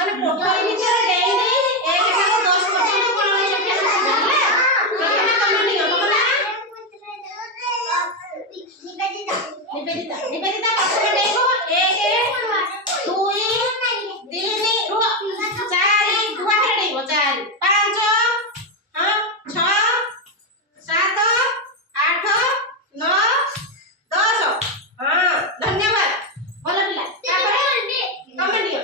माने पोखरी भीतर डेई डेई 1 ठारो 10 पर्यंत कोन संख्या शिखिबा ହେଲା प्रथमे तमे नियो तम ना निवेदिता प्रथमे डेइबो 1 2 3 रो 4 दुआ हेरे डेइबो 4 5 हां 6 7 8 9 10 हां धन्यवाद बोला पिला तापरे तमे नियो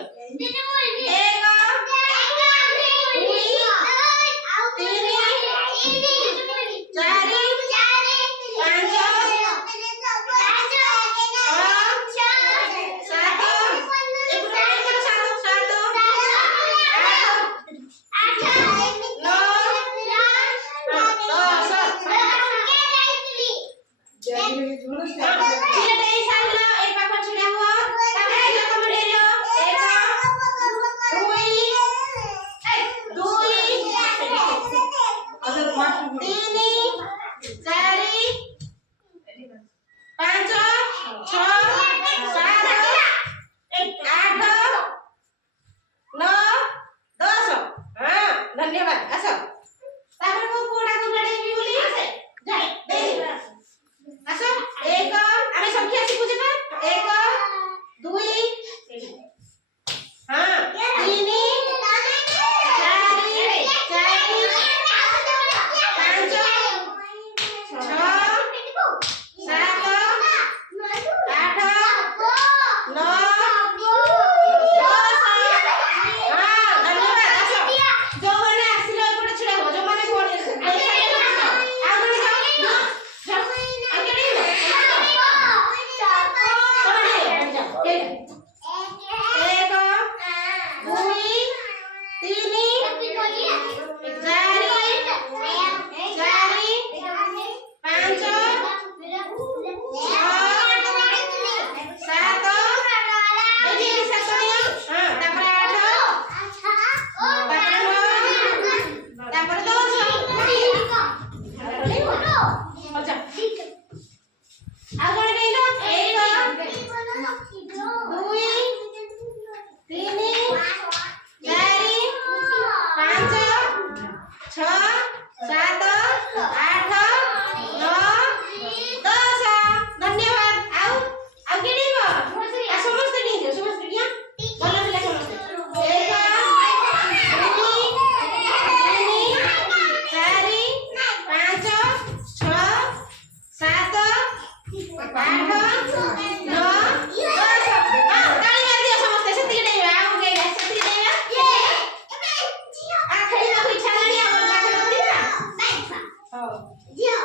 好。